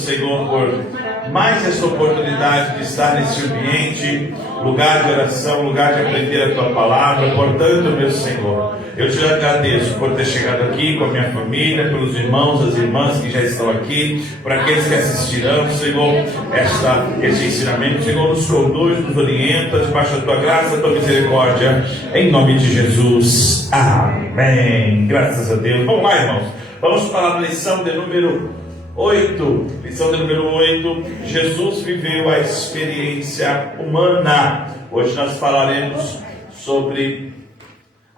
Senhor, por mais essa oportunidade de estar nesse ambiente, lugar de oração, lugar de aprender a Tua palavra. Portanto, meu Senhor, eu te agradeço por ter chegado aqui com a minha família, pelos irmãos, as irmãs que já estão aqui, por aqueles que assistirão, Senhor, esse ensinamento. Senhor, nos conduz, nos orienta, debaixo da Tua graça, da Tua misericórdia, em nome de Jesus. Amém. Graças a Deus. Vamos lá, irmãos. Vamos para a lição de número 8. Lição de número 8. Jesus viveu a experiência humana. Hoje nós falaremos sobre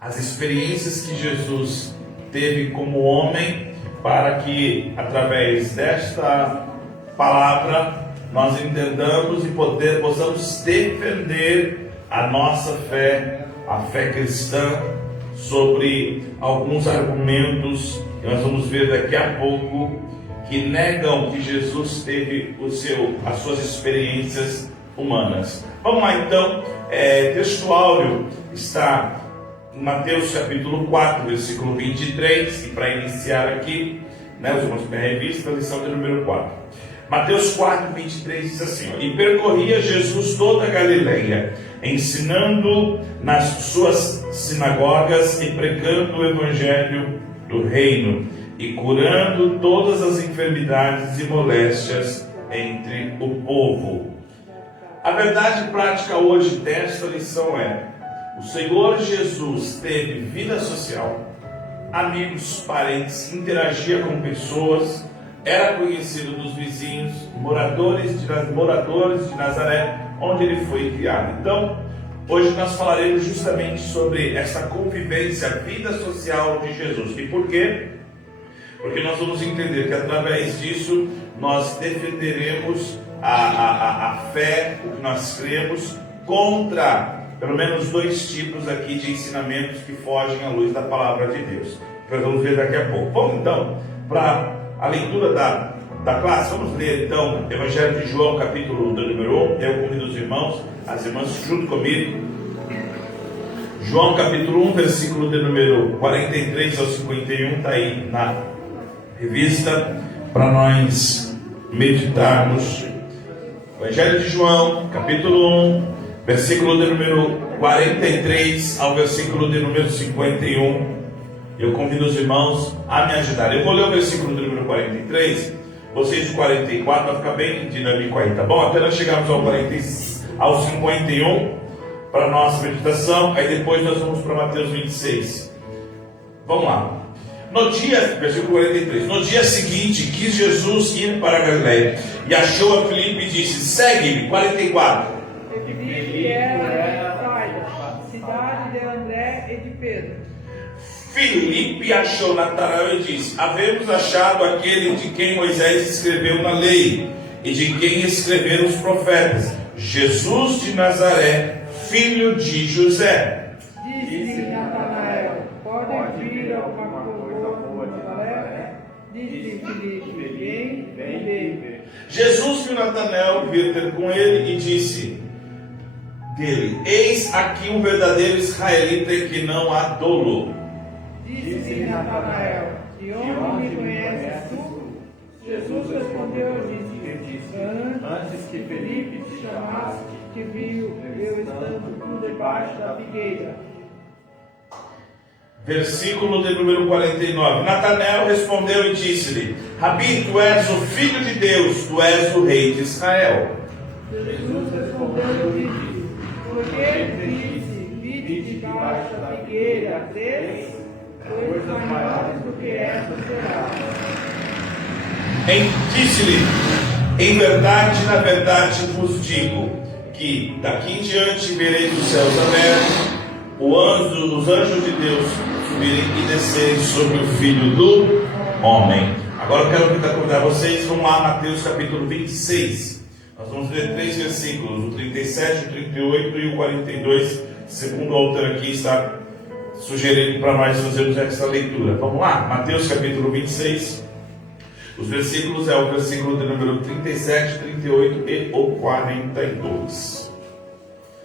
as experiências que Jesus teve como homem, para que através desta palavra nós entendamos e possamos defender a nossa fé, a fé cristã, sobre alguns argumentos que nós vamos ver daqui a pouco, que negam que Jesus teve as suas experiências humanas. Vamos lá então, texto áureo está em Mateus capítulo 4, versículo 23, e para iniciar aqui, os irmãos da revista, a lição de número 4. Mateus 4, 23 diz assim: E percorria Jesus toda a Galileia, ensinando nas suas sinagogas e pregando o evangelho do reino, e curando todas as enfermidades e moléstias entre o povo. A verdade prática hoje desta lição é: o Senhor Jesus teve vida social, amigos, parentes, interagia com pessoas, era conhecido dos vizinhos, moradores de Nazaré, onde ele foi criado. Então, hoje nós falaremos justamente sobre essa convivência, a vida social de Jesus. E por quê? Porque nós vamos entender que através disso nós defenderemos a fé, o que nós cremos, contra pelo menos dois tipos aqui de ensinamentos que fogem à luz da palavra de Deus. Nós vamos ver daqui a pouco. Vamos então para a leitura da classe. Vamos ler então Evangelho de João, capítulo número 1. Eu convido os irmãos, as irmãs junto comigo. João capítulo 1, versículo de número 43 ao 51, está aí na revista, para nós meditarmos. Evangelho de João, capítulo 1, versículo de número 43 ao versículo de número 51. Eu convido os irmãos a me ajudar. Eu vou ler o versículo de número 43, vocês de 44, vai ficar bem dinâmico aí, tá bom? Até nós chegarmos ao 51, para a nossa meditação. Aí depois nós vamos para Mateus 26. Vamos lá. Versículo 43. No dia seguinte, quis Jesus ir para a Galileia, e achou a Filipe e disse: segue-me. 44. Filipe era Saida, cidade de André e de Pedro. Filipe achou Natanael e disse: havemos achado aquele de quem Moisés escreveu na lei, e de quem escreveram os profetas, Jesus de Nazaré, filho de José. Disse Natanael: pode vir alguma coisa boa de Nazaré? Disse Filipe: vem ver. Jesus viu Natanael vir ter com ele e disse dele: eis aqui um verdadeiro israelita em que não há dolo. Disse Natanael: de onde me conheces tu? Jesus respondeu e disse: antes que Filipe te chamasse, te viu eu estando tu debaixo da figueira. Versículo de número 49. Natanael respondeu e disse-lhe: Rabi, tu és o Filho de Deus, tu és o Rei de Israel. Jesus respondeu e disse: porque disse, vide debaixo da figueira, crês? Coisas maiores do que esta será. Disse-lhe: em verdade, na verdade vos digo, que daqui em diante vereis os céus abertos, os anjos de Deus subirem e descerem sobre o Filho do Homem. Agora eu quero convidar vocês, vamos lá, Mateus capítulo 26. Nós vamos ler 3 versículos, o 37, o 38 e o 42, segundo o autor aqui está sugerindo para nós fazermos essa leitura. Vamos lá, Mateus capítulo 26. Os versículos é o versículo de número 37, 38 e o 42.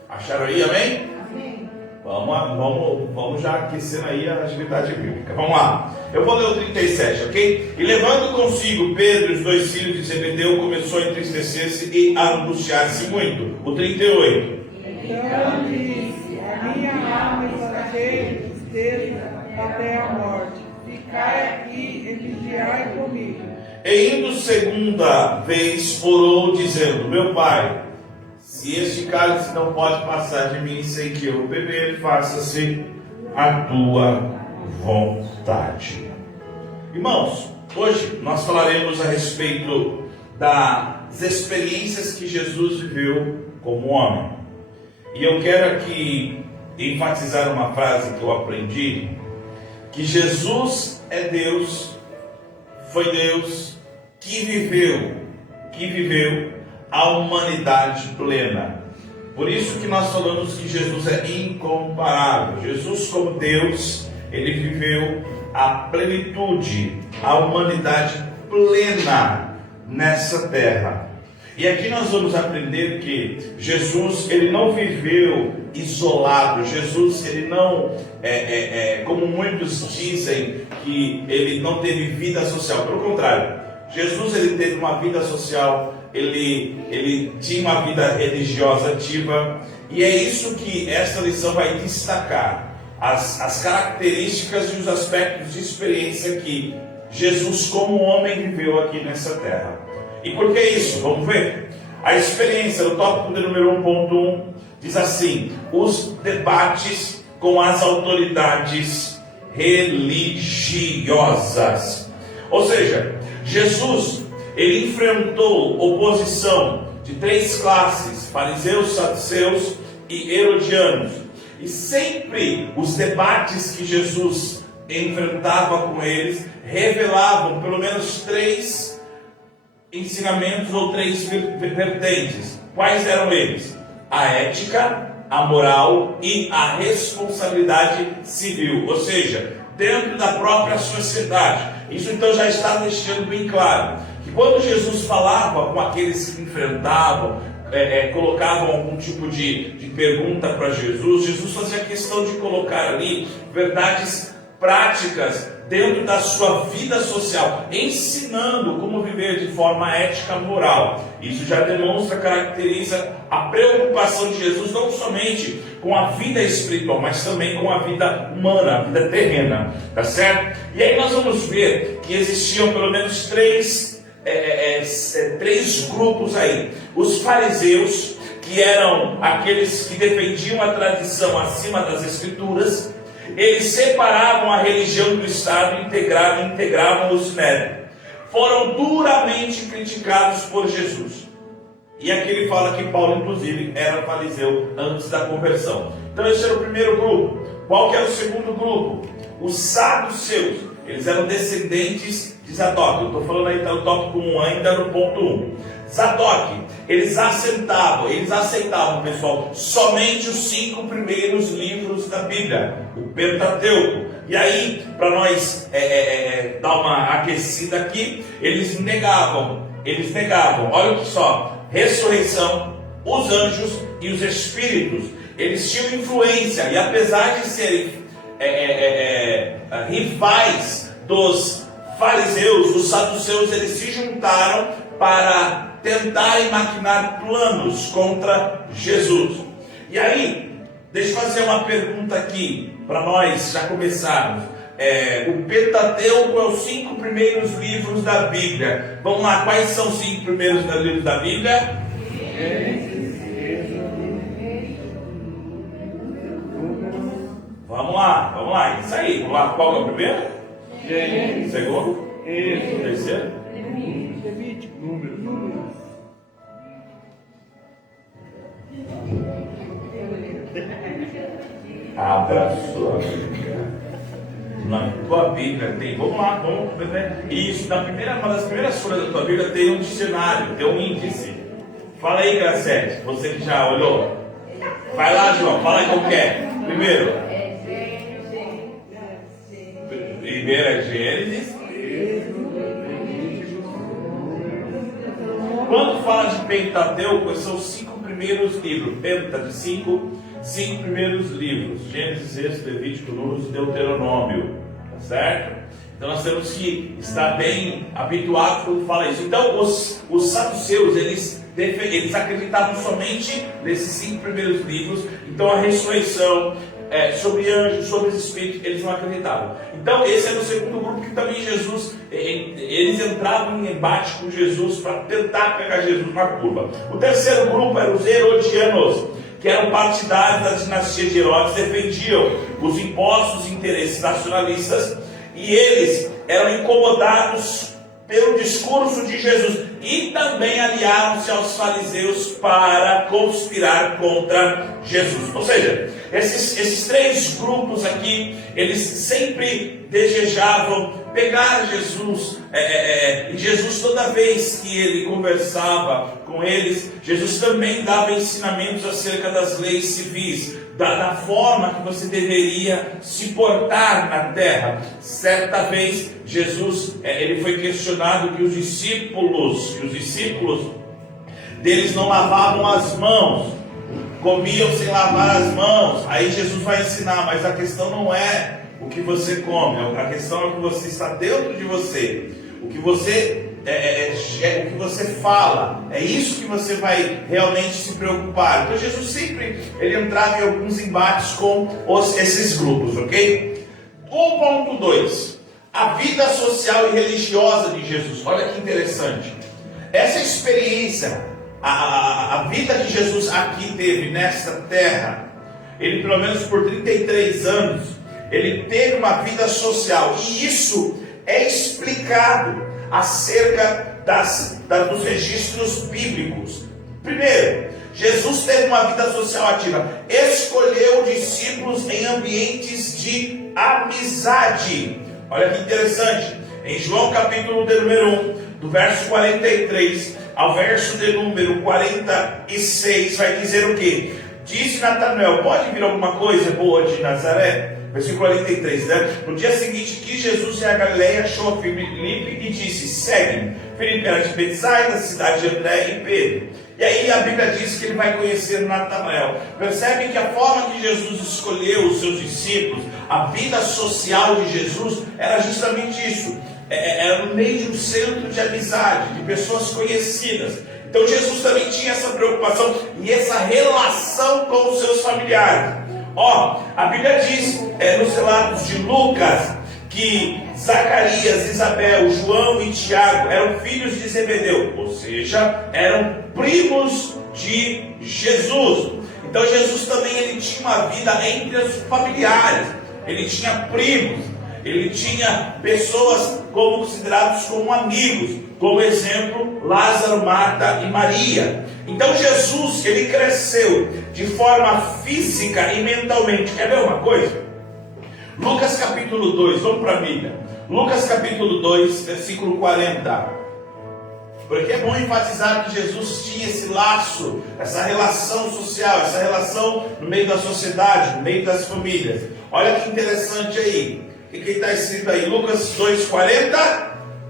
Acharam aí, amém? Amém. Vamos já aquecendo aí a atividade bíblica. Vamos lá. Eu vou ler o 37, ok? E levando consigo Pedro e os 2 filhos de Zebedeu, começou a entristecer-se e a angustiar-se muito. O 38. Então disse: a minha alma está cheia de tristeza até a morte. Ficai aqui e vigiai comigo. E indo segunda vez, orou, dizendo: meu pai, se este cálice não pode passar de mim sem que eu beber, faça-se a tua vontade. Irmãos, hoje nós falaremos a respeito das experiências que Jesus viveu como homem. E eu quero aqui enfatizar uma frase que eu aprendi, que Jesus é Deus, foi Deus que viveu a humanidade plena. Por isso que nós falamos que Jesus é incomparável. Jesus, como Deus, ele viveu a plenitude, a humanidade plena nessa terra. E aqui nós vamos aprender que Jesus, ele não viveu isolado. Jesus, ele não, como muitos dizem, que ele não teve vida social. Pelo contrário, Jesus, ele teve uma vida social. Ele tinha uma vida religiosa ativa, e é isso que esta lição vai destacar, as características e os aspectos de experiência que Jesus como homem viveu aqui nessa terra. E por que isso? Vamos ver. A experiência, no tópico de número 1.1, diz assim: os debates com as autoridades religiosas. Ou seja, Jesus, ele enfrentou oposição de 3 classes: fariseus, saduceus e herodianos. E sempre os debates que Jesus enfrentava com eles revelavam pelo menos 3 ensinamentos ou 3 vertentes. Quais eram eles? A ética, a moral e a responsabilidade civil. Ou seja, dentro da própria sociedade. Isso então já está deixando bem claro que quando Jesus falava com aqueles que enfrentavam, colocavam algum tipo de pergunta para Jesus, Jesus fazia questão de colocar ali verdades práticas dentro da sua vida social, ensinando como viver de forma ética e moral. Isso já demonstra, caracteriza a preocupação de Jesus não somente com a vida espiritual, mas também com a vida humana, a vida terrena, tá certo? E aí nós vamos ver que existiam pelo menos 3 grupos aí. Os fariseus, que eram aqueles que defendiam a tradição acima das escrituras. Eles separavam a religião do Estado e integravam o Sinédrio. Foram duramente criticados por Jesus. E aqui ele fala que Paulo, inclusive, era fariseu antes da conversão. Então esse era o primeiro grupo. Qual que era o segundo grupo? Os saduceus. Eles eram descendentes de Zadok. Eu estou falando aí do tópico 1, ainda no ponto 1. Zadok, eles aceitavam, pessoal, somente os 5 primeiros livros da Bíblia, o Pentateuco. E aí, para nós dar uma aquecida aqui, eles negavam, olha só, ressurreição, os anjos e os espíritos. Eles tinham influência, e apesar de serem rivais dos fariseus, os saduceus, eles se juntaram para tentarem maquinar planos contra Jesus. E aí, deixa eu fazer uma pergunta aqui, para nós já começarmos. O Pentateuco é os 5 primeiros livros da Bíblia. Vamos lá, quais são os 5 primeiros livros da Bíblia? Vamos lá, isso aí. Vamos lá, qual é o primeiro? Gênesis. Segundo? Êxodo. Terceiro? Levítico. Números. Abra sua Bíblia. Na tua Bíblia tem, vamos ver. Isso, uma das primeiras folhas da tua Bíblia tem um dicionário, tem um índice. Fala aí, Gracete, você que já olhou. Vai lá, João, fala aí qual que é. Primeiro é Gênesis. Quando fala de Pentateuco, são os 5 primeiros primeiros livros, Penta de cinco primeiros livros, Gênesis, Êxodo, Levítico, Números e Deuteronômio, tá certo? Então nós temos que estar bem habituados quando fala isso. Então os saduceus, eles acreditavam somente nesses 5 primeiros livros. Então a ressurreição, sobre anjos, sobre os espíritos, eles não acreditavam. Então esse era o segundo grupo que também Jesus, eles entravam em embate com Jesus para tentar pegar Jesus na curva. O terceiro grupo era os herodianos, que eram partidários da dinastia de Herodes, defendiam os impostos e interesses nacionalistas, e eles eram incomodados pelo discurso de Jesus, e também aliaram-se aos fariseus para conspirar contra Jesus. Ou seja, esses 3 grupos aqui, eles sempre desejavam pegar Jesus, e Jesus, toda vez que ele conversava com eles, Jesus também dava ensinamentos acerca das leis civis, da forma que você deveria se portar na terra. Certa vez, Jesus, ele foi questionado que os discípulos deles não lavavam as mãos, comiam sem lavar as mãos. Aí Jesus vai ensinar, mas a questão não é o que você come, a questão é o que você está dentro de você, o que você o que você fala, é isso que você vai realmente se preocupar. Então Jesus sempre ele entrava em alguns embates com esses grupos, ok? 1.2, a vida social e religiosa de Jesus. Olha que interessante, essa experiência, a vida que Jesus aqui teve nesta terra, ele pelo menos por 33 anos, ele teve uma vida social, e isso é explicado acerca dos registros bíblicos. Primeiro, Jesus teve uma vida social ativa, escolheu discípulos em ambientes de amizade. Olha que interessante, em João capítulo de número 1, do verso 43 ao verso de número 46, vai dizer o quê? Disse Natanael: pode vir alguma coisa boa de Nazaré? Versículo 43, né? No dia seguinte, que Jesus em a Galileia achou Filipe e disse: segue-me. Filipe era de Betsaida, cidade de André e Pedro. E aí a Bíblia diz que ele vai conhecer Natanael. Percebe que a forma que Jesus escolheu os seus discípulos, a vida social de Jesus, era justamente isso. Era no meio de um centro de amizade, de pessoas conhecidas. Então Jesus também tinha essa preocupação e essa relação com os seus familiares. A Bíblia diz nos relatos de Lucas que Zacarias, Isabel, João e Tiago eram filhos de Zebedeu, ou seja, eram primos de Jesus. Então Jesus também ele tinha uma vida entre os familiares, ele tinha primos, ele tinha pessoas considerados como amigos, como exemplo Lázaro, Marta e Maria. Então Jesus ele cresceu de forma física e mentalmente. Quer ver uma coisa? Lucas capítulo 2, vamos para a Bíblia. Lucas capítulo 2, versículo 40. Porque é bom enfatizar que Jesus tinha esse laço, essa relação social, essa relação no meio da sociedade, no meio das famílias. Olha que interessante aí. O que está escrito aí? Lucas 2,40.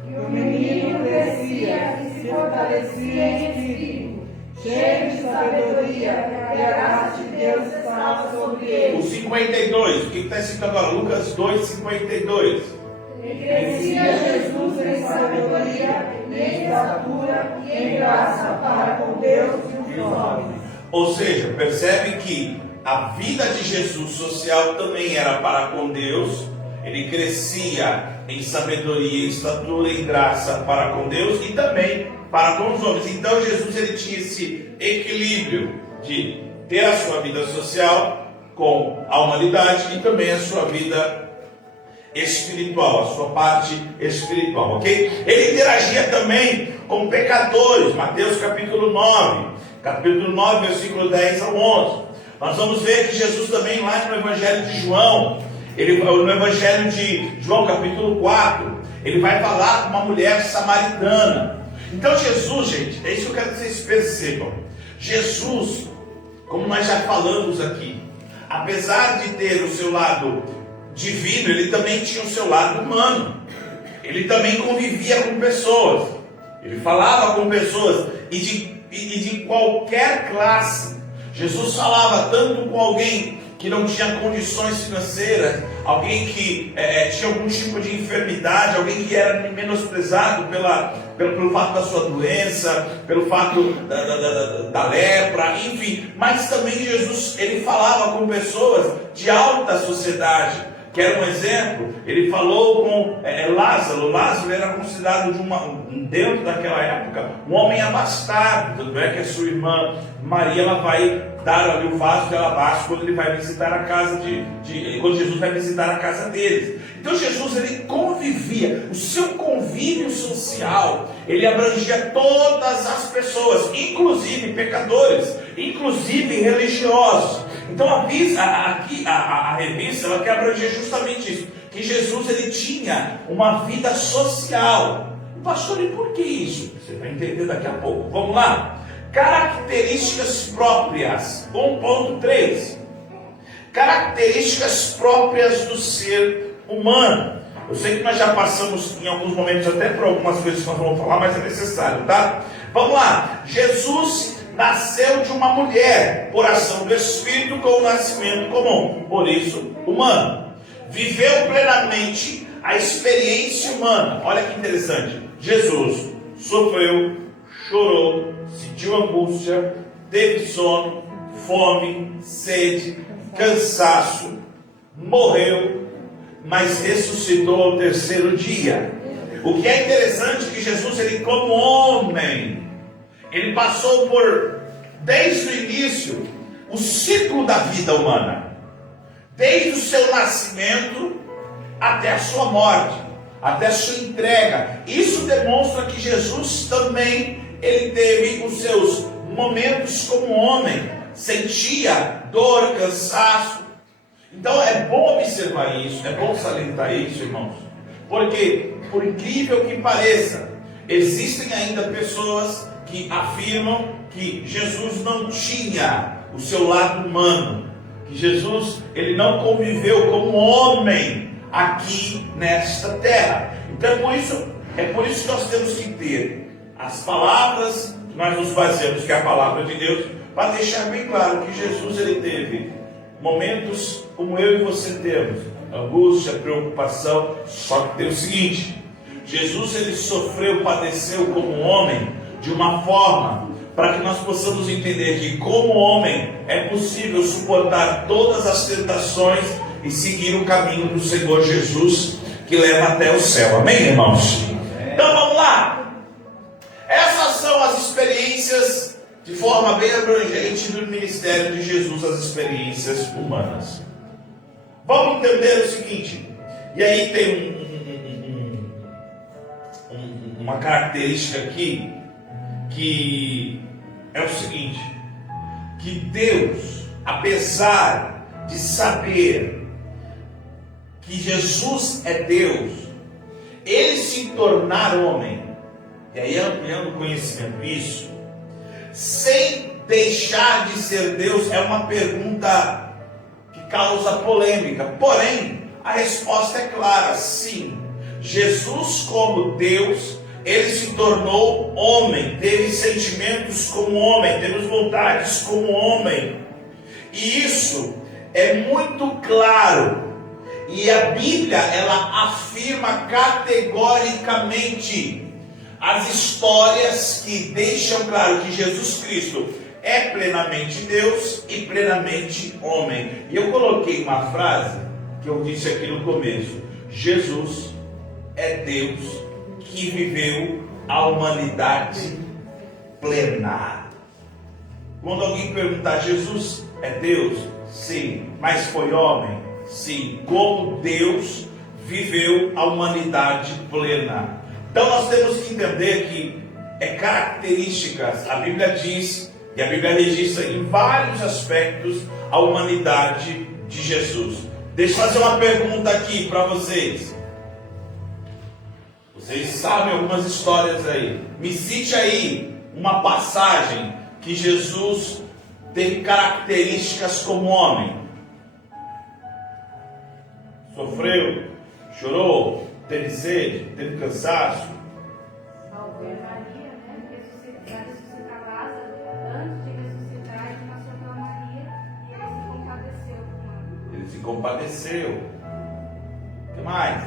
E o menino crescia e se fortalecia em espírito, cheio de sabedoria, e a graça de Deus estava sobre ele. O 52, o que está escrito agora? Lucas 2,52. E crescia Jesus em sabedoria, em estatura e em graça para com Deus e os homens. Ou seja, percebe que a vida de Jesus social também era para com Deus. Ele crescia em sabedoria, em estatura e em graça para com Deus e também para com os homens. Então Jesus ele tinha esse equilíbrio de ter a sua vida social com a humanidade e também a sua vida espiritual, a sua parte espiritual, ok? Ele interagia também com pecadores. Mateus capítulo 9, versículo 10 ao 11. Nós vamos ver que Jesus também lá no Evangelho de João, no Evangelho de João capítulo 4, ele vai falar com uma mulher samaritana. Então Jesus, gente, é isso que eu quero que vocês percebam. Jesus, como nós já falamos aqui, apesar de ter o seu lado divino, ele também tinha o seu lado humano. Ele também convivia com pessoas, ele falava com pessoas, e de e de qualquer classe. Jesus falava tanto com alguém que não tinha condições financeiras, alguém que tinha algum tipo de enfermidade, alguém que era menosprezado pelo fato da sua doença, pelo fato da lepra, enfim. Mas também Jesus, ele falava com pessoas de alta sociedade. Quer um exemplo? Ele falou com Lázaro. Lázaro era considerado dentro daquela época, um homem abastado. Tanto é que a sua irmã Maria, ela vai dar ali o vaso de alabastro quando ele vai visitar a casa quando Jesus vai visitar a casa deles. Então Jesus, ele convivia, o seu convívio social, ele abrangia todas as pessoas, inclusive pecadores, inclusive religiosos. Então a revista, ela quer abranger justamente isso, que Jesus, ele tinha uma vida social. Pastor, e por que isso? Você vai entender daqui a pouco. Vamos lá. Características próprias. 1.3. Características próprias do ser humano. Eu sei que nós já passamos em alguns momentos até por algumas coisas que nós vamos falar, mas é necessário, tá? Vamos lá. Jesus nasceu de uma mulher, por ação do Espírito, com o nascimento comum, por isso humano. Viveu plenamente a experiência humana. Olha que interessante. Jesus sofreu, chorou, sentiu angústia, teve sono, fome, sede, cansaço, morreu, mas ressuscitou ao terceiro dia. O que é interessante é que Jesus, ele como homem, ele passou desde o início, o ciclo da vida humana, desde o seu nascimento até a sua morte, até a sua entrega. Isso demonstra que Jesus também, ele teve os seus momentos como homem, sentia dor, cansaço. Então é bom observar isso, é bom salientar isso, irmãos, porque, por incrível que pareça, existem ainda pessoas que afirmam que Jesus não tinha o seu lado humano, que Jesus, ele não conviveu como homem aqui nesta terra. Então é por isso que nós temos que ter as palavras que nós nos baseamos, que é a palavra de Deus, para deixar bem claro que Jesus, ele teve momentos como eu e você temos, angústia, preocupação. Só que tem o seguinte: Jesus, ele sofreu, padeceu como homem de uma forma para que nós possamos entender que como homem é possível suportar todas as tentações e seguir o caminho do Senhor Jesus, que leva até o céu. Amém, irmãos? Então vamos lá. Essas são as experiências, de forma bem abrangente, do ministério de Jesus, as experiências humanas. Vamos entender o seguinte, e aí tem uma característica aqui, que é o seguinte, que Deus, apesar de saber que Jesus é Deus, ele se tornar homem, e aí ampliando o conhecimento disso, sem deixar de ser Deus, é uma pergunta que causa polêmica. Porém, a resposta é clara: sim, Jesus como Deus, ele se tornou homem, teve sentimentos como homem, teve vontades como homem, e isso é muito claro. E a Bíblia, ela afirma categoricamente as histórias que deixam claro que Jesus Cristo é plenamente Deus e plenamente homem. E eu coloquei uma frase que eu disse aqui no começo: Jesus é Deus que viveu a humanidade plena. Quando alguém perguntar, Jesus é Deus? Sim. Mas foi homem? Sim. Como Deus viveu a humanidade plena. Então nós temos que entender que características, a Bíblia diz, e a Bíblia registra em vários aspectos a humanidade de Jesus. Deixa eu fazer uma pergunta aqui para vocês. Vocês sabem algumas histórias aí. Me cite aí uma passagem que Jesus teve características como homem. Sofreu, chorou, teve sede, teve cansaço. Maria, né? Ressuscitar Lázaro Ele se compadeceu. O que mais?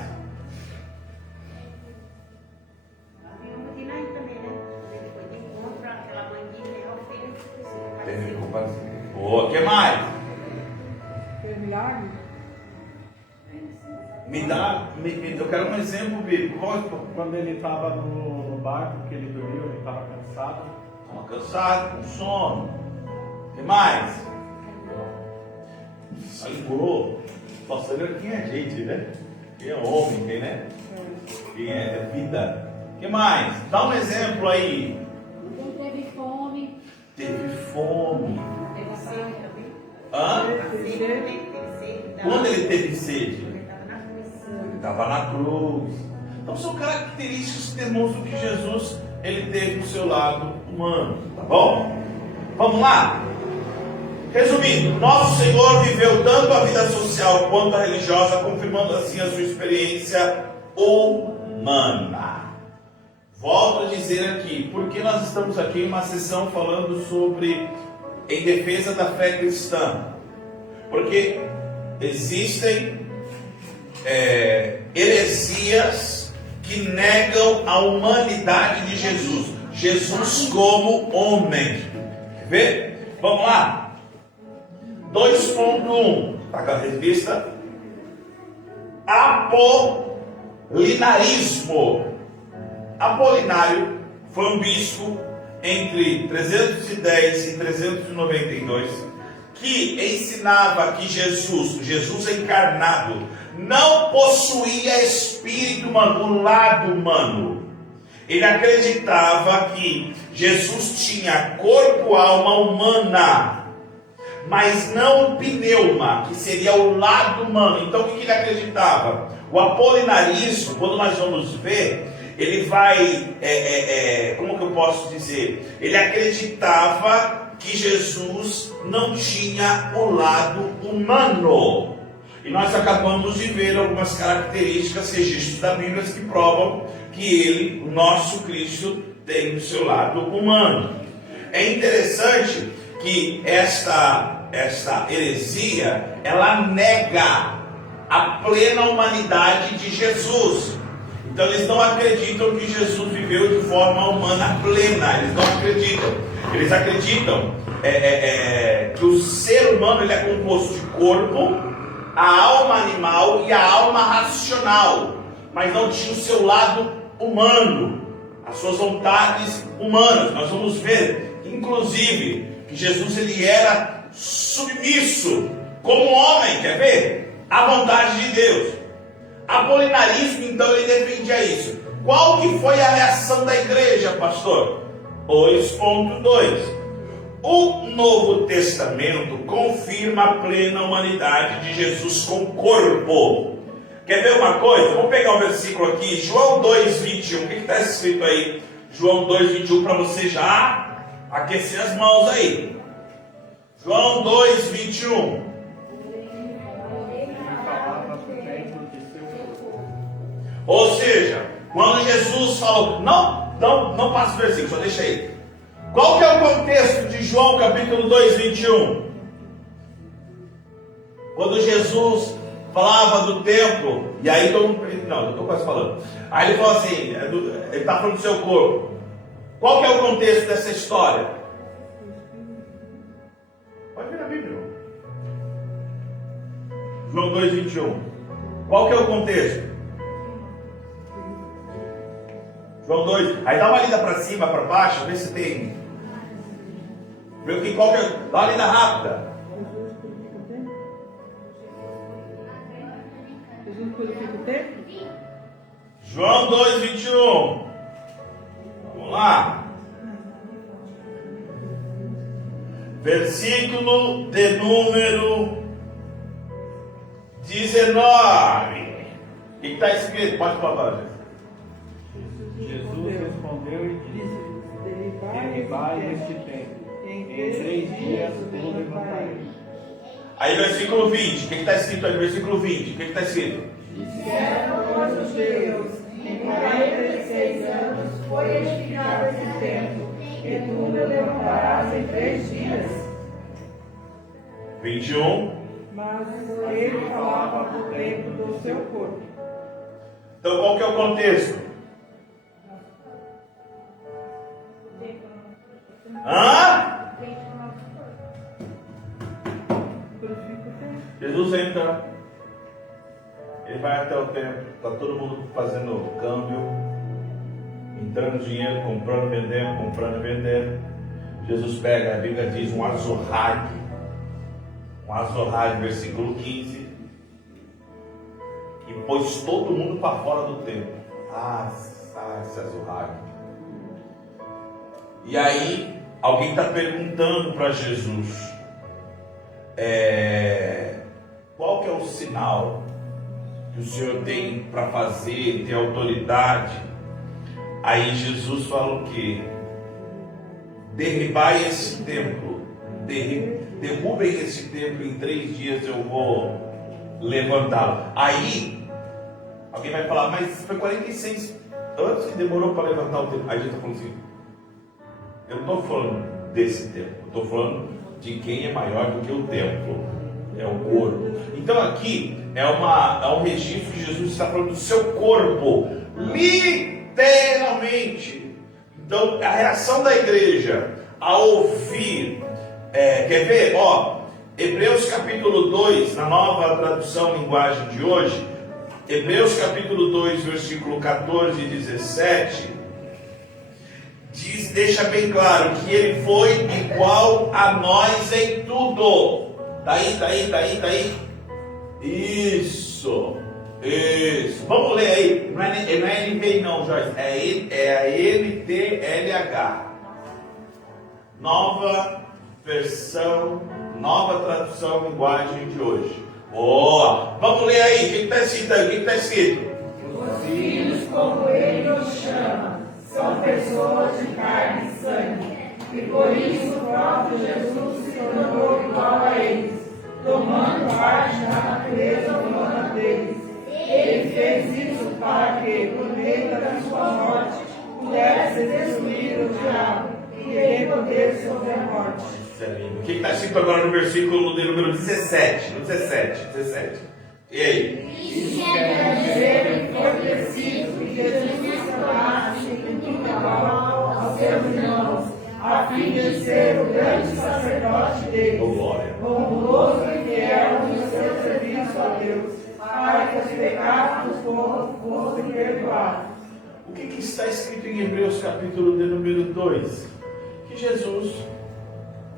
Teve compadecimento. Boa, o que mais? Teve milagre? Eu quero um exemplo bíblico. Quando ele estava no barco, que ele dormiu, ele estava cansado. Estava cansado, com sono. O que mais? Sangrou. Nossa, quem é gente, né? Quem é homem, quem, né? Quem é vida. O que mais? Dá um exemplo aí. Ele teve fome. Teve fome. Teve sede também. Hã? Teve sede? Quando ele teve sede? Ele Estava na cruz. Então são características que demonstram que Jesus ele teve o seu lado humano. Tá bom? Vamos lá? Resumindo, nosso Senhor viveu tanto a vida social quanto a religiosa, confirmando assim a sua experiência humana. Volto a dizer aqui, porque nós estamos aqui em uma sessão falando sobre em defesa da fé cristã. Porque existem heresias que negam a humanidade de Jesus. Jesus como homem. Quer ver? Vamos lá. 2.1. Está com a revista? Apolinarismo. Apolinário foi um bispo entre 310 e 392 que ensinava que Jesus encarnado, não possuía espírito humano, o lado humano. Ele acreditava que Jesus tinha corpo, alma humana, mas não o pneuma, que seria o lado humano. Então o que ele acreditava? O apolinarismo, quando nós vamos ver, ele vai, como que eu posso dizer? Ele acreditava que Jesus não tinha o lado humano. E nós acabamos de ver algumas características, registros da Bíblia que provam que ele, o nosso Cristo, tem o seu lado humano. É interessante que esta heresia, ela nega a plena humanidade de Jesus. Então eles não acreditam que Jesus viveu de forma humana plena. Eles não acreditam. Eles acreditam que o ser humano ele é composto de corpo, a alma animal e a alma racional, mas não tinha o seu lado humano, as suas vontades humanas. Nós vamos ver, inclusive, que Jesus ele era submisso como homem, quer ver? À vontade de Deus. Apolinarismo, então, ele defendia isso. Qual que foi a reação da igreja, pastor? 2.2. O Novo Testamento confirma a plena humanidade de Jesus com corpo. Quer ver uma coisa? Vamos pegar o versículo aqui, João 2,21. O que está escrito aí? João 2,21, para você já aquecer as mãos aí. João 2,21. Ou seja, quando Jesus falou, não passa o versículo, só deixa aí. Qual que é o contexto de João capítulo 2,21? Quando Jesus falava do templo, e aí todo mundo, não, eu estou quase falando. Aí ele falou assim, ele está falando do seu corpo. Qual que é o contexto dessa história? Pode ver na Bíblia. João 2,21. Qual que é o contexto? João 2, aí dá uma lida para cima, para baixo, vê se tem. Vê o que qual que é. Dá uma lida rápida. Jesus purifica o templo? João 2,21. Vamos lá. Versículo de número 19. O que está escrito? Pode falar, gente. Jesus respondeu e disse: derribai este templo, em 3 dias o levantarei. Aí versículo 20, o que está escrito aí? Versículo 20, o que está escrito? Disseram, pois, os judeus, em 46 anos foi edificado esse templo, e tu o levantarás em 3 dias. 21. mas ele falava do templo do seu corpo. Então qual que é o contexto? Hã? Jesus entra, ele vai até o templo, está todo mundo fazendo câmbio, entrando dinheiro, comprando, vendendo. Jesus pega, a Bíblia diz, um azorrague, versículo 15, e pôs todo mundo para fora do templo. Esse azorrague. E aí, alguém está perguntando para Jesus, qual que é o sinal que o Senhor tem para fazer, tem autoridade? Aí Jesus fala o quê? Derribai esse templo, derrubem esse templo, em 3 dias eu vou levantá-lo. Aí, alguém vai falar, mas foi 46 anos que demorou para levantar o templo. Aí a gente está falando assim, eu não estou falando desse templo, eu estou falando de quem é maior do que o templo, é o corpo. Então aqui é um registro que Jesus está falando do seu corpo, literalmente. Então a reação da igreja ao ouvir, quer ver? Hebreus capítulo 2, na nova tradução linguagem de hoje, Hebreus capítulo 2, versículo 14 e 17, deixa bem claro que ele foi igual a nós em tudo. Tá aí? Isso. Vamos ler aí. Não é NVI não, Joyce. É a NTLH. Nova versão, nova tradução linguagem de hoje. Boa. Vamos ler aí. O que está escrito aí? O que está escrito? Os filhos, como ele os chama, são pessoas de carne e sangue, e por isso o próprio Jesus se tornou igual a eles, tomando parte da natureza humana deles. Ele fez isso para que, por meio da sua morte, pudesse destruir o diabo, que tem poder sobre a morte. O que está escrito agora no versículo de número 17? 17. E aí? Isso quer dizer enfortalecido que Jesus se tornasse em tudo igual aos seus irmãos, a fim de ser o grande sacerdote deles, bondoso e fiel no seu serviço a Deus, para que os pecados do povo fossem perdoados. O que está escrito em Hebreus capítulo de número 2? Que Jesus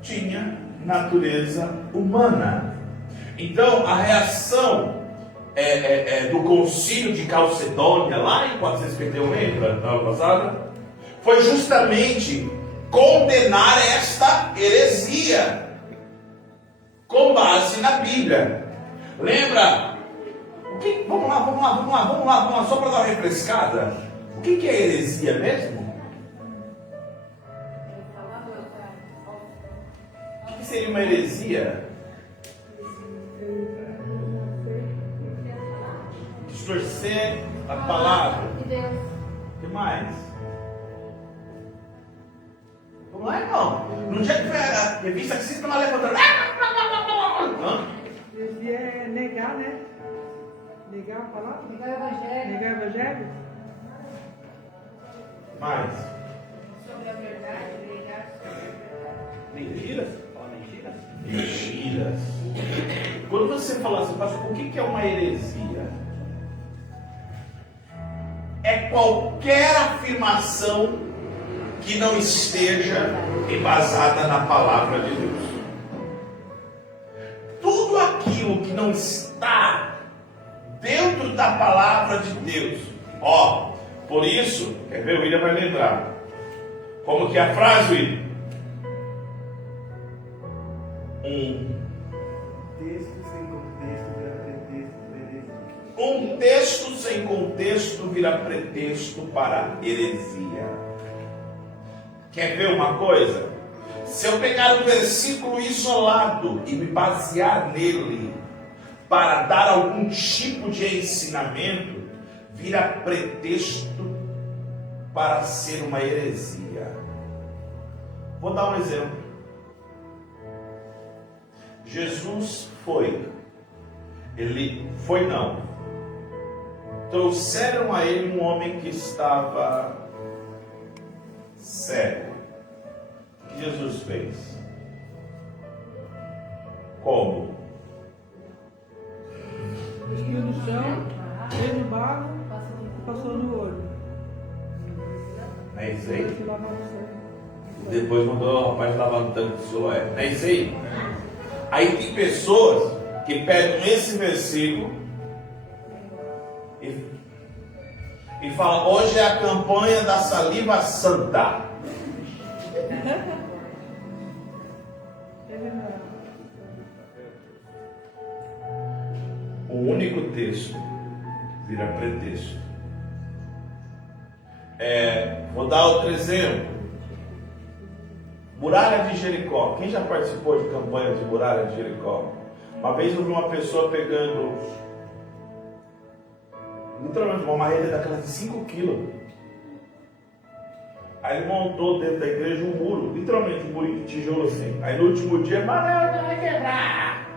tinha natureza humana. Então a reação do concílio de Calcedônia, lá em 451, lembra, na aula passada, foi justamente condenar esta heresia com base na Bíblia. Lembra? Vamos lá, só para dar uma refrescada. O que é heresia mesmo? O que seria uma heresia? Distorcer a palavra. O que mais? Vamos lá, irmão. No dia que foi a revista que se estava levantando. Heresia é negar, né? Negar a palavra? Negar o evangelho. Negar o evangelho? Mais. Sobre a verdade, negar sobre a verdade. Mentiras? Fala mentiras? Mentiras. Quando você fala assim, pastor, o que é uma heresia? É qualquer afirmação que não esteja embasada na palavra de Deus. Tudo aquilo que não está dentro da palavra de Deus. Por isso, quer ver? O William vai lembrar. Como que é a frase, William? Um texto sem contexto vira pretexto para heresia. Quer ver uma coisa? Se eu pegar um versículo isolado e me basear nele para dar algum tipo de ensinamento, vira pretexto para ser uma heresia. Vou dar um exemplo. Jesus foi Ele foi não. Trouxeram a ele um homem que estava cego. O que Jesus fez? Como? Cuspiu no chão, fez no barro, passou no olho. Não é isso aí? Se lavar no sangue. Depois mandou o rapaz lavar no tanque de Siloé. Não é isso aí? Aí tem pessoas que pegam esse versículo e falam: hoje é a campanha da saliva santa. O único texto vira pretexto. Vou dar outro exemplo. Muralha de Jericó. Quem já participou de campanha de Muralha de Jericó? Uma vez eu vi uma pessoa pegando literalmente uma marreta daquela de 5 quilos. Aí ele montou dentro da igreja um muro, literalmente um murinho de tijolo assim. Aí no último dia, mas não vai quebrar.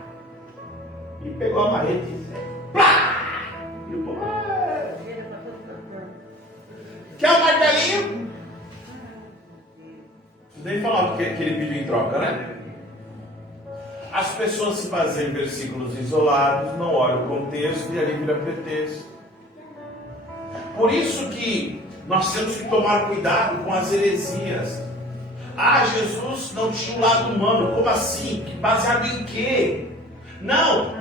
E pegou a marreta e plá! E o povo, quer um martelinho? Nem falar o que ele pediu em troca, né? As pessoas se baseiam em versículos isolados, não olham o contexto e ali vira pretexto. Por isso que nós temos que tomar cuidado com as heresias. Jesus não tinha um lado humano. Como assim? Baseado em quê? Não.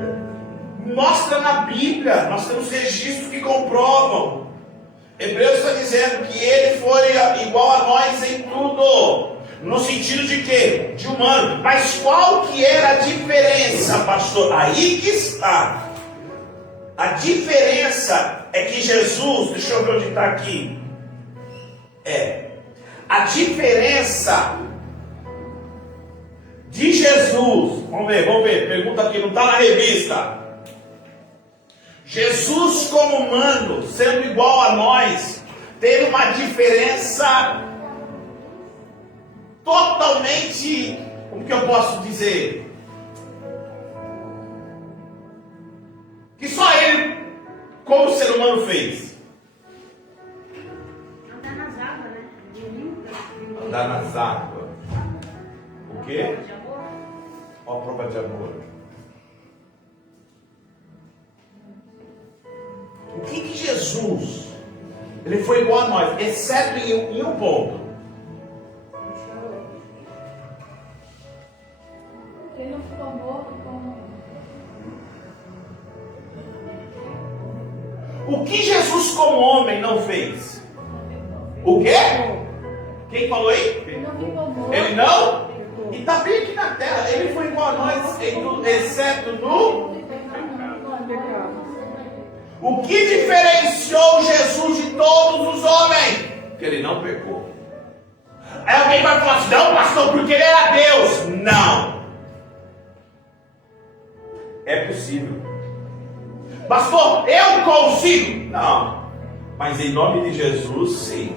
Mostra na Bíblia. Nós temos registros que comprovam. Hebreus está dizendo que ele foi igual a nós em tudo. No sentido de quê? De humano. Mas qual que era a diferença, pastor? Aí que está. A diferença é que Jesus, deixa eu ver onde está aqui. A diferença de Jesus, vamos ver, pergunta aqui, não está na revista. Jesus como humano, sendo igual a nós, teve uma diferença totalmente, como que eu posso dizer? Que só ele, como ser humano, fez. Andar nas águas, né? Andar nas águas. O quê? De amor. Ó, a prova de amor. O que Jesus, ele foi igual a nós, exceto em um ponto. Ele não ficou morto como... O que Jesus como homem não fez? O quê? Quem falou aí? Ele não ficou morto. Ele não? E está bem aqui na terra. Ele foi igual a nós, exceto no... O que diferenciou Jesus de todos os homens? Que ele não pecou. Aí alguém vai falar assim: não, pastor, porque ele era Deus. Não. É possível. Pastor, eu consigo. Não. Mas em nome de Jesus, sim.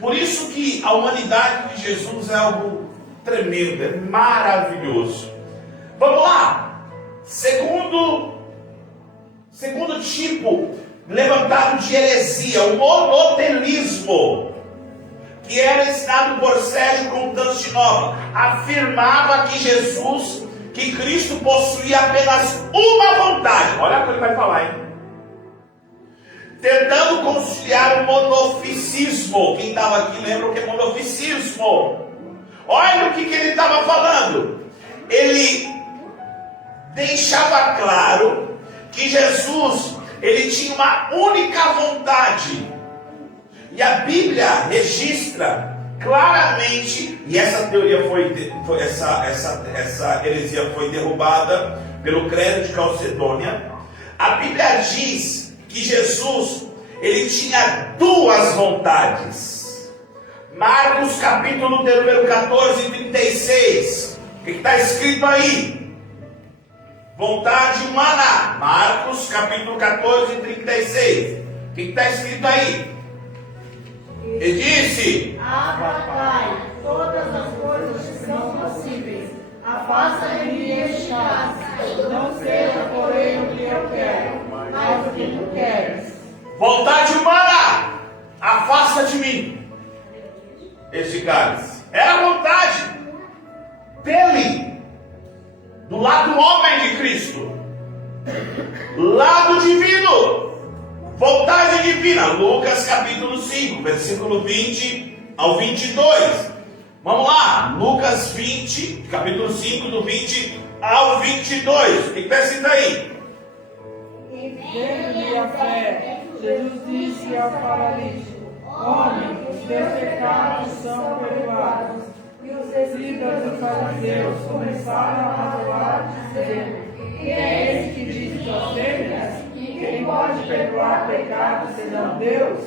Por isso que a humanidade de Jesus é algo tremendo, é maravilhoso. Vamos lá. Segundo tipo levantado de heresia, o monotelismo, que era ensinado por Sérgio Constantinopla, afirmava que que Cristo possuía apenas uma vontade. Olha o que ele vai falar, hein? Tentando conciliar o monofisismo. Quem estava aqui lembra o que é monofisismo? Olha o que ele estava falando. Ele deixava claro que Jesus, ele tinha uma única vontade. E a Bíblia registra claramente, e essa teoria essa heresia foi derrubada pelo credo de Calcedônia. A Bíblia diz que Jesus, ele tinha duas vontades. Marcos capítulo número 14, 36. O que está escrito aí? Vontade humana. Marcos capítulo 14, 36. O que está escrito aí? Ele disse: Abba, Pai, todas as coisas te são possíveis. Afasta de mim este cálice. Não seja, porém, o Vontade humana, afasta de mim este cálice. Era a vontade dele, do lado homem de Cristo, lado divino, vontade divina. Lucas capítulo 5, versículo 20 ao 22. Vamos lá, Lucas 20, capítulo 5, do 20 ao 22. O que está escrito aí? Vendo-lhe a fé, Jesus disse ao paralítico: Homem, os teus pecados são perdoados. E os escribas e fariseus começaram a razoar, dizendo: Quem é esse que diz blasfêmias? Quem pode perdoar pecados senão Deus?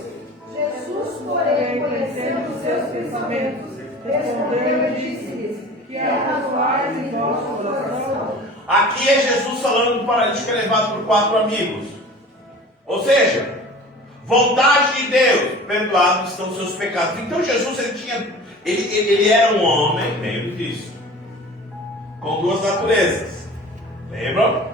Jesus, porém, conhecendo os seus pensamentos, respondeu e disse-lhes: Que razoais em vosso coração? Aqui é Jesus falando para o paralítico levado por 4 amigos. Ou seja, vontade de Deus, perdoados estão os seus pecados. Então Jesus ele era um homem, lembro disso, com 2 naturezas. Lembram?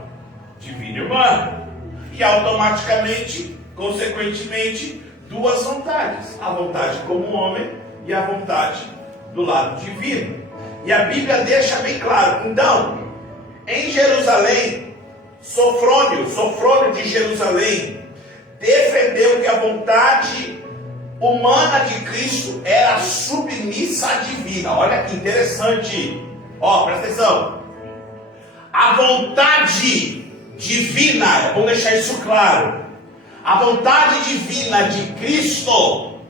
Divino e humano. E automaticamente, consequentemente, 2 vontades. A vontade como homem e a vontade do lado divino. E a Bíblia deixa bem claro. Então, em Jerusalém, Sofrônio de Jerusalém, defendeu que a vontade humana de Cristo era submissa à divina. Olha que interessante. Presta atenção. A vontade divina, vamos deixar isso claro. A vontade divina de Cristo,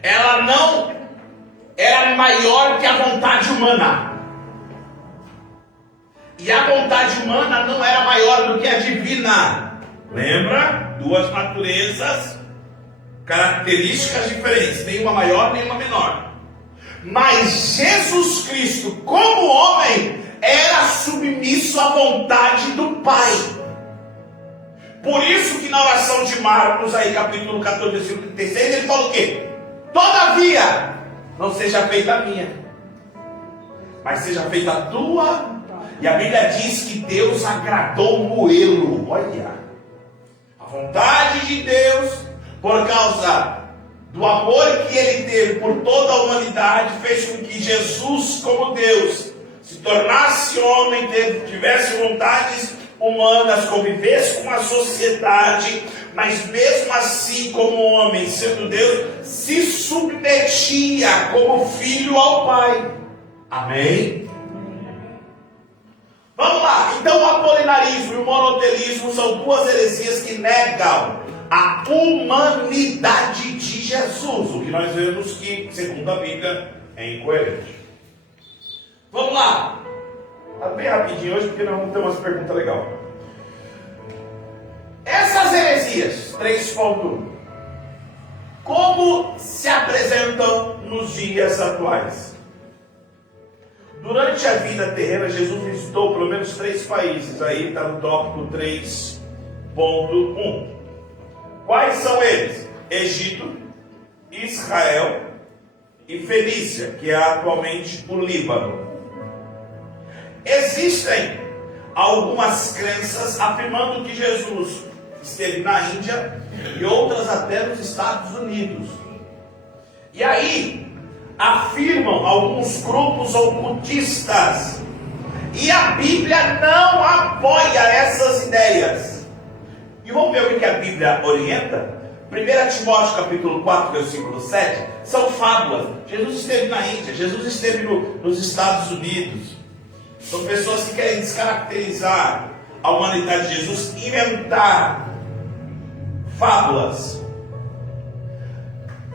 ela não era maior que a vontade humana. E a vontade humana não era maior do que a divina. Lembra? 2 naturezas, características diferentes, nenhuma maior, nenhuma menor. Mas Jesus Cristo, como homem, era submisso à vontade do Pai. Por isso que na oração de Marcos, aí capítulo 14, versículo 36, ele fala o quê? Todavia, não seja feita a minha, mas seja feita a tua. E a Bíblia diz que Deus agradou moê-lo. Olha, a vontade de Deus, por causa do amor que ele teve por toda a humanidade, fez com que Jesus, como Deus, se tornasse homem, tivesse vontades humanas, convivesse com a sociedade, mas mesmo assim, como homem, sendo Deus, se submetia como filho ao Pai. Amém? Vamos lá, então o apolinarismo e o monoteísmo são 2 heresias que negam a humanidade de Jesus, o que nós vemos que, segundo a Bíblia, é incoerente. Vamos lá, tá bem rapidinho hoje porque nós vamos ter umas perguntas legais. Essas heresias, 3.1, como se apresentam nos dias atuais? Durante a vida terrena, Jesus visitou pelo menos 3 países. Aí está no tópico 3.1. Quais são eles? Egito, Israel e Fenícia, que é atualmente o Líbano. Existem algumas crenças afirmando que Jesus esteve na Índia e outras até nos Estados Unidos. E aí afirmam alguns grupos ocultistas, e a Bíblia não apoia essas ideias. E vamos ver o que a Bíblia orienta? 1 Timóteo capítulo 4, versículo 7, são fábulas. Jesus esteve na Índia, Jesus esteve nos Estados Unidos. São pessoas que querem descaracterizar a humanidade de Jesus, inventar fábulas.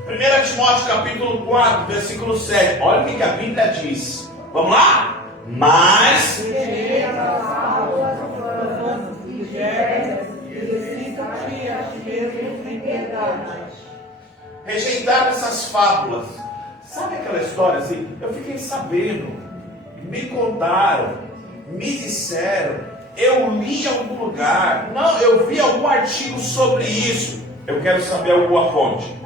1 Timóteo capítulo 4, versículo 7. Olha o que a Bíblia diz. Vamos lá? Mas rejeitar essas fábulas. Sabe aquela história assim? Eu fiquei sabendo, me contaram, me disseram, eu li em algum lugar, não, eu vi algum artigo sobre isso. Eu quero saber alguma fonte.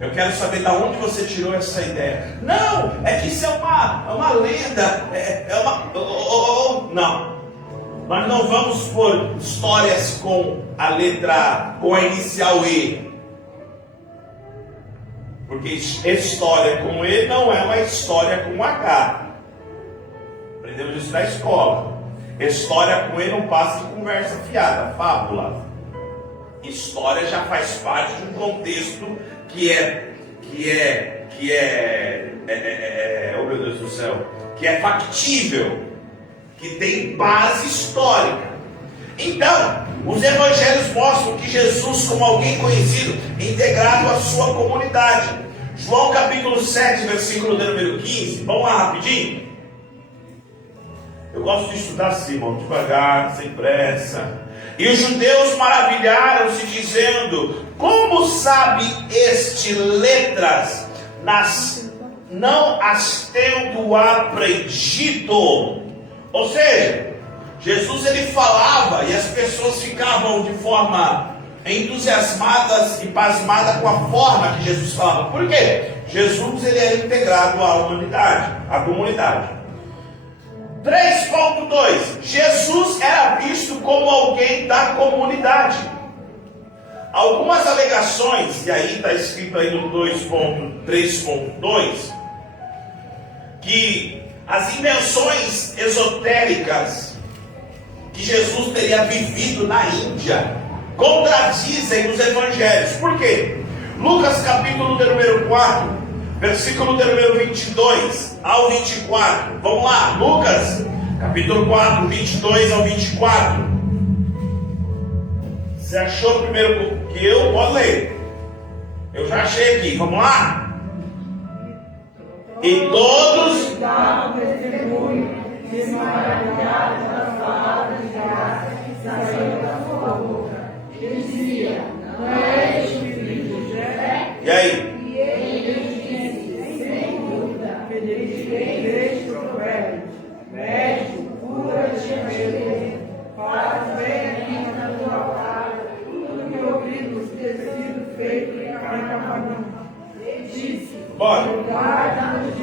Eu quero saber de onde você tirou essa ideia. Não, é que isso é uma lenda. Não. Nós não vamos pôr histórias com a letra, com a inicial E. Porque história com E não é uma história com H. Aprendemos isso na escola. História com E não passa de conversa fiada, fábula. História já faz parte de um contexto oh meu Deus do céu, que é factível, que tem base histórica. Então, os evangelhos mostram que Jesus, como alguém conhecido, integrado à sua comunidade. João capítulo 7, versículo de número 15. Vamos lá rapidinho. Eu gosto de estudar assim, irmão, devagar, sem pressa. E os judeus maravilharam-se, dizendo: como sabe este letras, não as tendo aprendido? Ou seja, Jesus ele falava e as pessoas ficavam de forma entusiasmadas e pasmadas com a forma que Jesus falava. Por quê? Jesus ele era integrado à humanidade, à comunidade. 3.2. Jesus era visto como alguém da comunidade. Algumas alegações, e aí está escrito aí no 2.3.2, que as invenções esotéricas que Jesus teria vivido na Índia contradizem os evangelhos. Por quê? Lucas capítulo de número 4, versículo de número 22 ao 24. Vamos lá, Lucas capítulo 4, 22 ao 24. Você achou primeiro que eu? Pode ler. Eu já achei aqui, vamos lá? E todos davam testemunho, se maravilhavam das palavras de graça que saíam da sua boca. Ele dizia: não é este o filho de José? E aí? E ele disse, sem dúvida, que lhe três provérbios: médico, cura-te a beleza, faz bem aqui na tua casa, tudo que ouvimos ter sido feito em Cafarnaum. Ele disse: Bora. guarda-nos de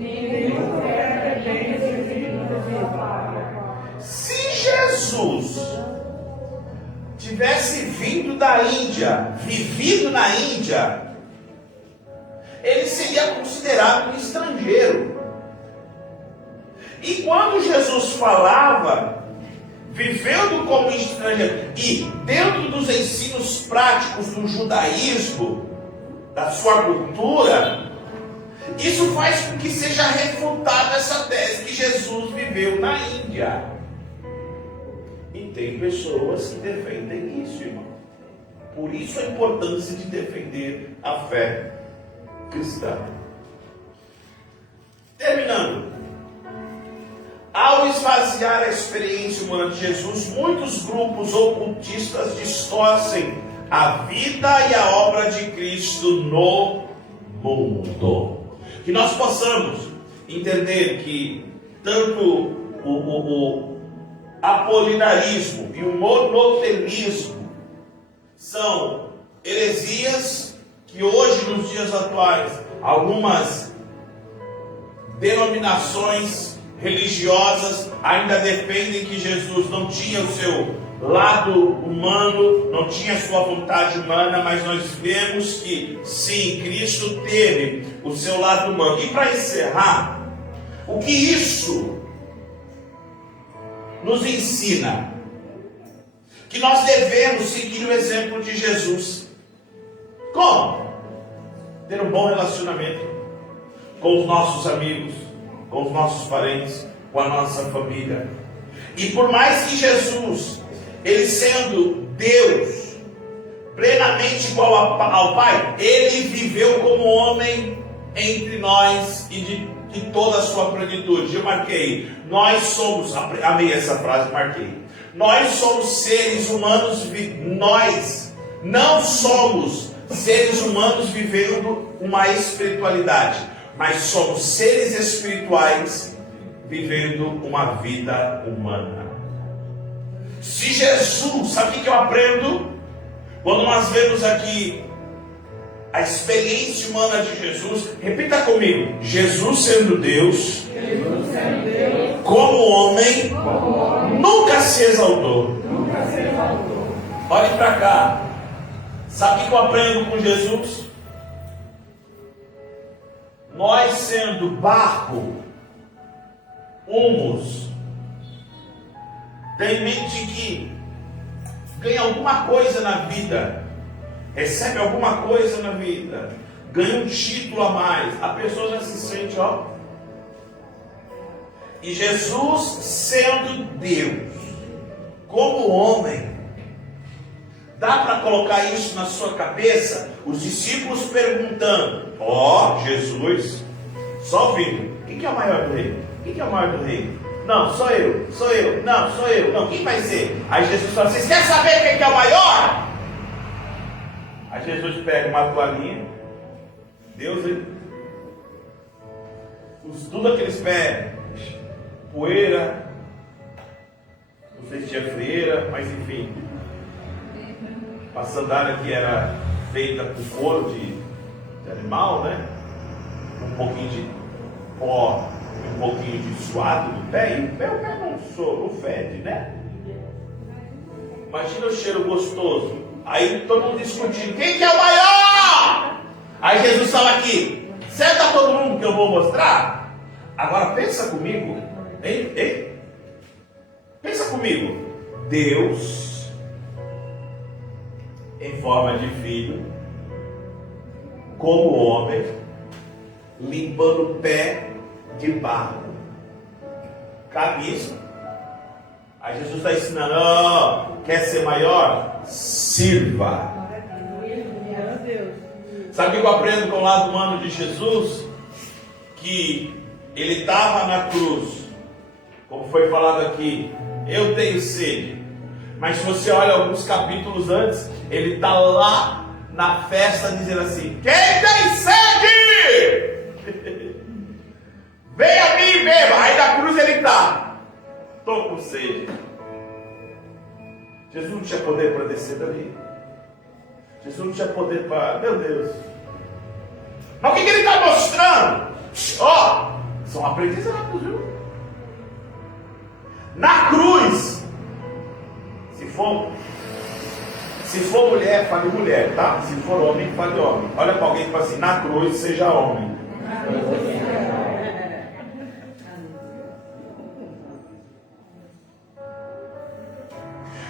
nenhum profeta tenha servido da sua palavra. Se Jesus tivesse vindo da Índia, vivido na Índia, ele seria considerado um estrangeiro. E quando Jesus falava, vivendo como estrangeiro, e dentro dos ensinos práticos do judaísmo, da sua cultura, isso faz com que seja refutada essa tese que Jesus viveu na Índia. E tem pessoas que defendem isso, irmão. Por isso a importância de defender a fé cristã. Terminando. Ao esvaziar a experiência humana de Jesus, muitos grupos ocultistas distorcem a vida e a obra de Cristo no mundo. Que nós possamos entender que tanto o apolinarismo e o monoteísmo são heresias que hoje, nos dias atuais, algumas denominações religiosas ainda defendem que Jesus não tinha o seu lado humano, não tinha a sua vontade humana, mas nós vemos que sim, Cristo teve o seu lado humano. E para encerrar, o que isso nos ensina? Que nós devemos seguir o exemplo de Jesus. Como? Ter um bom relacionamento com os nossos amigos, com os nossos parentes, com a nossa família. E por mais que Jesus, ele sendo Deus, plenamente igual ao Pai, ele viveu como homem entre nós e de toda a sua plenitude. Eu marquei, nós somos, amei essa frase, marquei. Nós somos seres humanos, nós não somos seres humanos vivendo uma espiritualidade, mas somos seres espirituais vivendo uma vida humana. Se Jesus, sabe o que eu aprendo? Quando nós vemos aqui a experiência humana de Jesus, repita comigo: Jesus sendo Deus, como homem, nunca se exaltou. Olhe para cá. Sabe o que eu aprendo com Jesus? Nós sendo barro, humus, tem mente que ganha alguma coisa na vida, recebe alguma coisa na vida, ganha um título a mais, a pessoa já se sente, ó. E Jesus, sendo Deus, como homem, dá para colocar isso na sua cabeça? Os discípulos perguntando, ó, Jesus, só ouvindo, quem que é o maior do reino? Quem que é o maior do reino? Não, sou eu, não, sou eu, não, quem vai ser? Aí Jesus fala, vocês querem saber quem que é o maior? Aí Jesus pega uma toalhinha, Deus, tudo aqueles pés, poeira, não sei se tinha freira, mas enfim, uma sandália que era feita com couro de animal, né? Um pouquinho de pó, um pouquinho de suado do pé, e o pé não fede, né? Imagina o cheiro gostoso. Aí todo mundo discutindo, quem que é o maior? Aí Jesus fala aqui, senta todo mundo que eu vou mostrar. Agora pensa comigo, hein? Pensa comigo. Deus, em forma de filho, como homem, limpando o pé de barro. Cabe isso? Aí Jesus está ensinando, oh, quer ser maior? Sirva. Sabe o que eu aprendo com o lado humano de Jesus? Que ele estava na cruz, como foi falado aqui, eu tenho sede. Mas se você olha alguns capítulos antes, ele está lá na festa dizendo assim, quem tem sede? Vem a mim e beba. Aí na cruz ele está, estou com sede. Jesus não tinha poder para descer dali. Jesus não tinha poder para, meu Deus. Mas o que ele está mostrando? Ó, são aprendizados, viu? Na cruz, se for mulher, fale mulher, tá? Se for homem, fale homem. Olha para alguém e fala assim, na cruz, seja homem.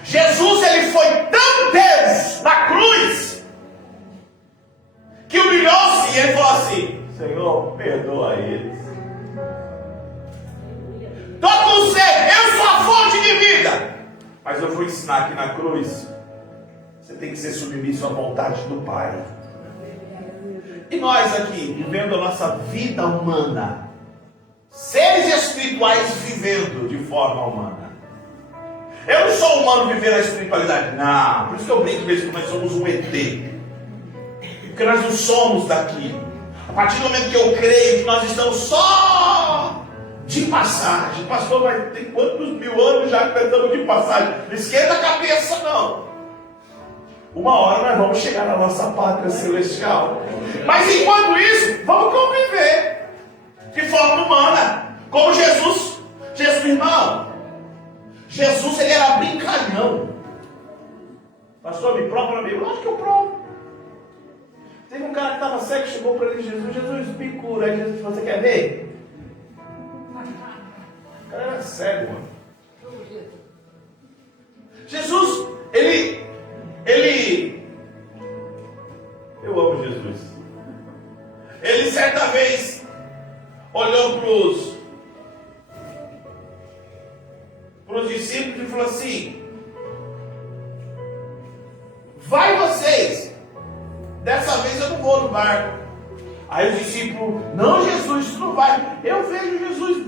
Jesus, ele foi tão Deus na cruz, que humilhou-se e ele falou assim, Senhor, perdoa eles. Estou com sede, eu sou a fonte de vida. Mas eu vou ensinar que na cruz, você tem que ser submisso à vontade do Pai. E nós aqui, vivendo a nossa vida humana, seres espirituais vivendo de forma humana. Eu não sou humano viver a espiritualidade, não. Por isso que eu brinco mesmo que nós somos um ET. Porque nós não somos daqui. A partir do momento que eu creio que nós estamos só de passagem. Pastor, mas tem quantos mil anos já que nós estamos de passagem? Não esquenta a cabeça, não. Uma hora nós vamos chegar na nossa pátria celestial. Mas enquanto isso, vamos conviver de forma humana. Como Jesus. Jesus, irmão. Jesus, ele era brincalhão. Pastor, me prova para mim. Lógico que eu provo. Teve um cara que estava cego, chegou para ele, Jesus, me cura. Aí Jesus falou, você quer ver? O cara era cego, mano. Jesus, ele eu amo Jesus. Ele certa vez olhou para os discípulos e falou assim, vai vocês, dessa vez eu não vou no barco. Aí os discípulos, não Jesus, isso não vai. Eu vejo Jesus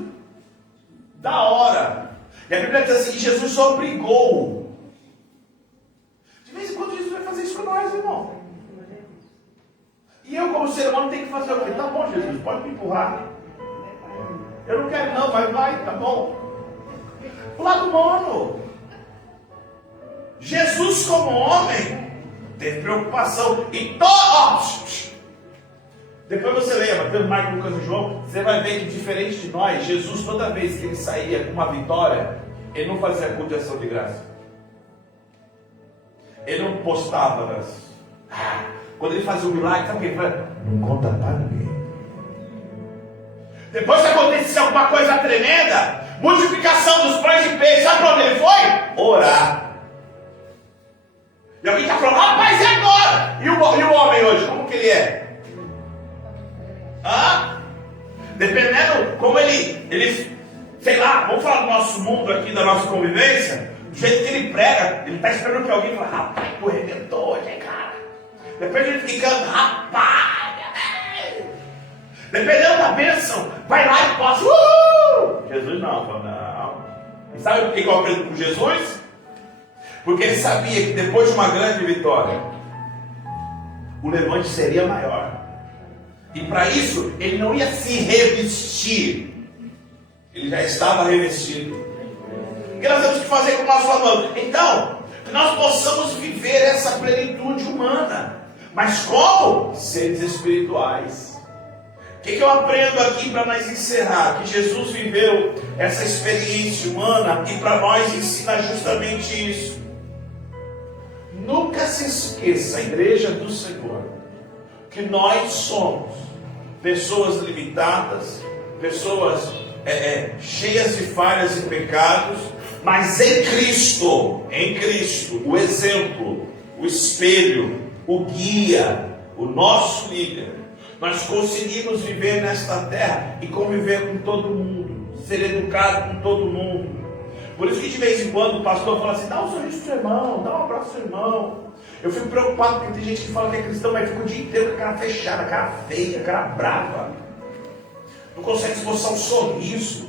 da hora. E a Bíblia diz assim, que Jesus obrigou. De vez em quando Jesus vai fazer isso com nós, irmão. E eu como ser humano tenho que fazer o quê? Tá bom, Jesus, pode me empurrar. Eu não quero não, mas vai, tá bom. O lado humano. Jesus como homem teve preocupação. E todos. Depois você leia Mateus, Marcos, Lucas e João. Você vai ver que diferente de nós, Jesus toda vez que ele saía com uma vitória, Ele não fazia culto de ação de graça. Ele não postava nas... Quando ele fazia um milagre, sabe o que ele fazia? Não conta para ninguém. Depois que aconteceu alguma coisa tremenda, multiplicação dos pães e peixes, sabe para onde ele foi? Orar. E alguém está falando, rapaz, e agora? E o homem hoje, como que ele é? Dependendo como ele, sei lá, vamos falar do nosso mundo aqui, da nossa convivência, do jeito que ele prega, ele está esperando que alguém fale, rapaz, tu arrebentou hoje, hein, cara? Depois ele fica cantando, rapaz, dependendo da bênção, vai lá e posta, Jesus não. E sabe por que eu aprendo com Jesus? Porque ele sabia que depois de uma grande vitória, o levante seria maior. E para isso, ele não ia se revestir. Ele já estava revestido. O que nós temos que fazer com o nosso amor? Então, que nós possamos viver essa plenitude humana. Mas como? Seres espirituais. O que eu aprendo aqui para nós encerrar? Que Jesus viveu essa experiência humana e para nós ensina justamente isso. Nunca se esqueça, a igreja do Senhor, que nós somos pessoas limitadas, pessoas cheias de falhas e pecados, mas em Cristo, o exemplo, o espelho, o guia, o nosso líder, nós conseguimos viver nesta terra e conviver com todo mundo, ser educado com todo mundo. Por isso que de vez em quando o pastor fala assim, dá um sorriso pro seu irmão, dá um abraço pro seu irmão. Eu fico preocupado porque tem gente que fala que é cristão, mas fica o dia inteiro com a cara fechada, a cara feia, a cara brava. Não consegue esboçar um sorriso.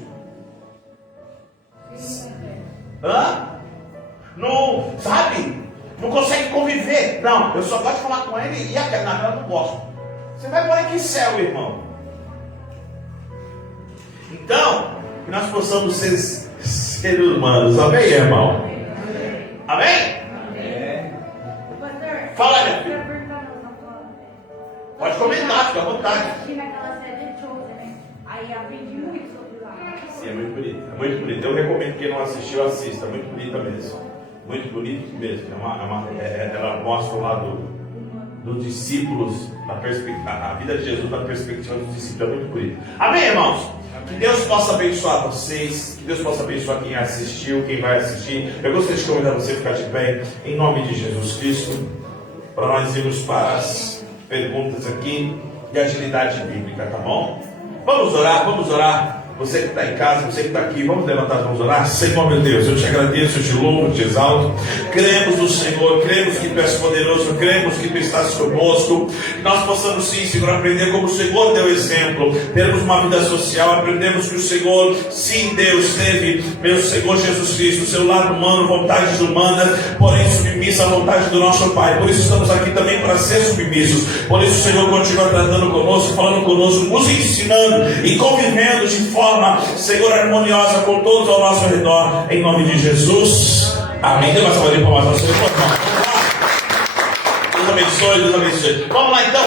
Não, sabe? Não consegue conviver. Não, eu só gosto de falar com ele e aquela, não, eu não gosto. Você vai morar em que céu, irmão? Então, que nós possamos ser seres humanos. Amém, irmão? Amém? Fala, minha filha. Pode comentar, fica à vontade. Naquela série de shows, né? Aí aprendi muito sobre lá. Sim, é muito bonito. É muito bonito. Eu recomendo que quem não assistiu, assista. É muito bonita mesmo. Muito bonito mesmo. Ela mostra o lado dos discípulos, a vida de Jesus na perspectiva dos discípulos. É muito bonito. Amém, irmãos? Que Deus possa abençoar vocês, que Deus possa abençoar quem assistiu, quem vai assistir. Eu gostaria de convidar você a ficar de pé, em nome de Jesus Cristo, para nós irmos para as perguntas aqui de agilidade bíblica, tá bom? Vamos orar. Você que está em casa, você que está aqui, vamos levantar as mãos e orar. Senhor meu Deus, eu te agradeço, eu te louvo, eu te exalto. Cremos no Senhor, cremos que Tu és poderoso, cremos que Tu estás conosco. Que nós possamos sim, Senhor, aprender como o Senhor deu exemplo. Termos uma vida social, aprendemos que o Senhor, sim, Deus, teve, meu Senhor Jesus Cristo, o seu lado humano, vontades humanas, porém submissa à vontade do nosso Pai. Por isso estamos aqui também para ser submissos. Por isso o Senhor continua tratando conosco, falando conosco, nos ensinando e convivendo de forma, Senhor, harmoniosa com todos ao nosso redor, em nome de Jesus. Amém. Deus abençoe. Deus abençoe. Vamos lá então.